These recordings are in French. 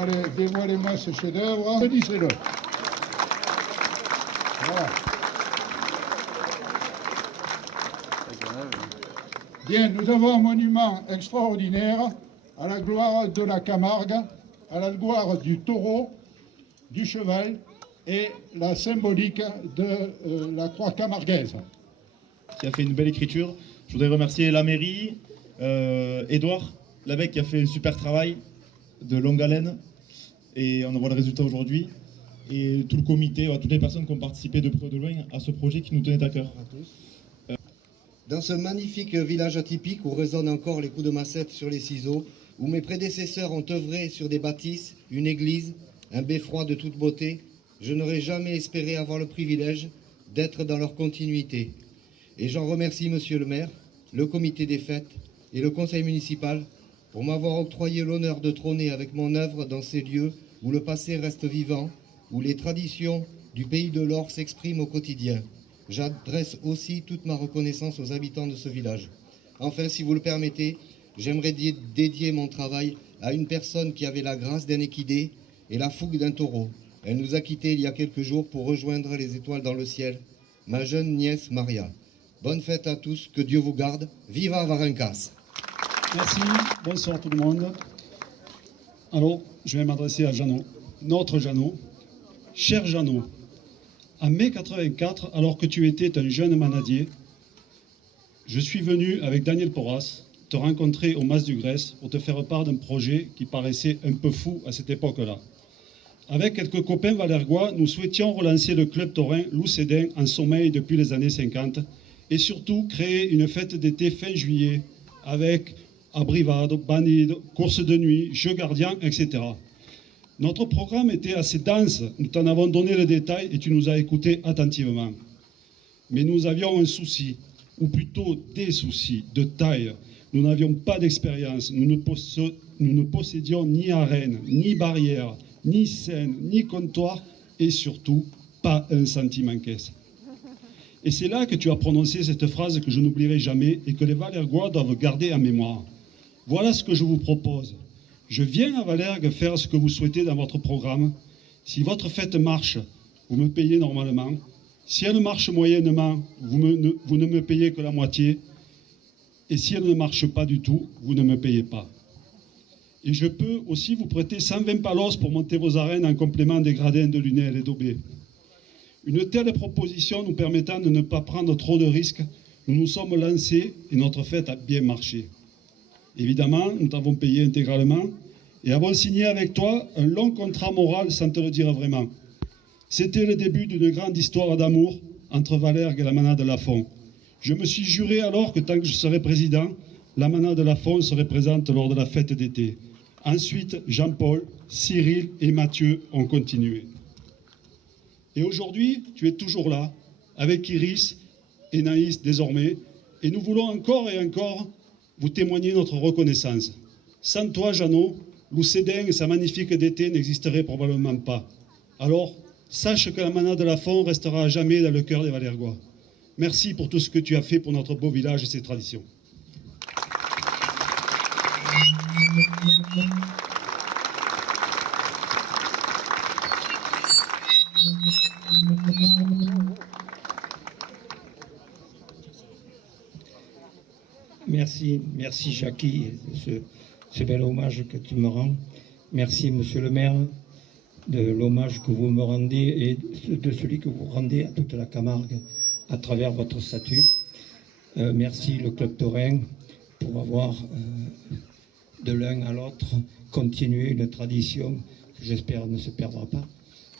Allez, dévoilez-moi ce chef-d'œuvre. Applaudissez-le. Voilà. Bien, nous avons un monument extraordinaire à la gloire de la Camargue, à la gloire du taureau, du cheval et la symbolique de la croix camarguaise. Qui a fait une belle écriture. Je voudrais remercier la mairie, Édouard Lavec qui a fait un super travail de longue haleine et on en voit le résultat aujourd'hui. Et tout le comité, toutes les personnes qui ont participé de près ou de loin à ce projet qui nous tenait à cœur. Dans ce magnifique village atypique où résonnent encore les coups de massette sur les ciseaux, où mes prédécesseurs ont œuvré sur des bâtisses, une église, un beffroi de toute beauté, je n'aurais jamais espéré avoir le privilège d'être dans leur continuité. Et j'en remercie Monsieur le maire, le comité des fêtes et le conseil municipal pour m'avoir octroyé l'honneur de trôner avec mon œuvre dans ces lieux où le passé reste vivant, où les traditions du pays de l'Or s'expriment au quotidien. J'adresse aussi toute ma reconnaissance aux habitants de ce village. Enfin, si vous le permettez, j'aimerais dédier mon travail à une personne qui avait la grâce d'un équidé et la fougue d'un taureau. Elle nous a quittés il y a quelques jours pour rejoindre les étoiles dans le ciel. Ma jeune nièce Maria. Bonne fête à tous, que Dieu vous garde. Viva Varincas! Merci, bonsoir tout le monde. Alors, je vais m'adresser à Jeannot, notre Jeannot. Cher Jeannot, en mai 84, alors que tu étais un jeune manadier, je suis venu avec Daniel Porras te rencontrer au Mas du Grèce pour te faire part d'un projet qui paraissait un peu fou à cette époque-là. Avec quelques copains valergois, nous souhaitions relancer le club taurin Loucédin en sommeil depuis les années 50 et surtout créer une fête d'été fin juillet avec abrivado, banide, courses de nuit, jeux gardiens, etc. Notre programme était assez dense, nous t'en avons donné le détail et tu nous as écoutés attentivement. Mais nous avions un souci, ou plutôt des soucis de taille. Nous n'avions pas d'expérience, nous ne possédions ni arène, ni barrière, ni scène, ni comptoir et surtout pas un centime en caisse. Et c'est là que tu as prononcé cette phrase que je n'oublierai jamais et que les Valergois doivent garder en mémoire. Voilà ce que je vous propose. Je viens à Valergue faire ce que vous souhaitez dans votre programme. Si votre fête marche, vous me payez normalement. Si elle marche moyennement, vous ne me payez que la moitié. Et si elle ne marche pas du tout, vous ne me payez pas. Et je peux aussi vous prêter 120 palos pour monter vos arènes en complément des gradins de Lunel et d'Aubé. Une telle proposition nous permettant de ne pas prendre trop de risques, nous nous sommes lancés et notre fête a bien marché. Évidemment, nous t'avons payé intégralement et avons signé avec toi un long contrat moral sans te le dire vraiment. C'était le début d'une grande histoire d'amour entre Valergue et la Manade Lafont. Je me suis juré alors que tant que je serais président, la Manade Lafont serait présente lors de la fête d'été. Ensuite, Jean-Paul, Cyril et Mathieu ont continué. Et aujourd'hui, tu es toujours là, avec Iris et Naïs désormais, et nous voulons encore et encore vous témoigner notre reconnaissance. Sans toi, Jeannot, Loucédin et sa magnifique d'été n'existeraient probablement pas. Alors, sache que la Manade Lafont restera à jamais dans le cœur des Valergois. Merci pour tout ce que tu as fait pour notre beau village et ses traditions. Merci Jackie, ce bel hommage que tu me rends. Merci Monsieur le maire de l'hommage que vous me rendez et de celui que vous rendez à toute la Camargue à travers votre statut. Merci le club taurin pour avoir de l'un à l'autre continué une tradition que j'espère ne se perdra pas.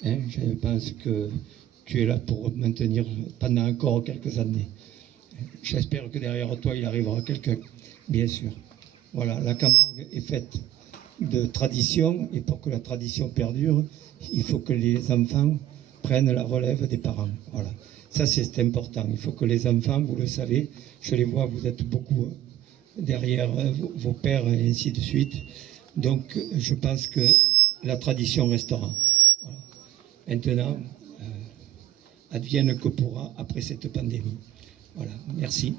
Je pense que tu es là pour maintenir pendant encore quelques années. J'espère que derrière toi, il arrivera quelqu'un, bien sûr. Voilà, la Camargue est faite de tradition, et pour que la tradition perdure, il faut que les enfants prennent la relève des parents. Voilà, ça c'est important. Il faut que les enfants, vous le savez, je les vois, vous êtes beaucoup derrière vos pères et ainsi de suite. Donc, je pense que la tradition restera. Voilà. Maintenant, advienne que pourra après cette pandémie. Voilà, merci.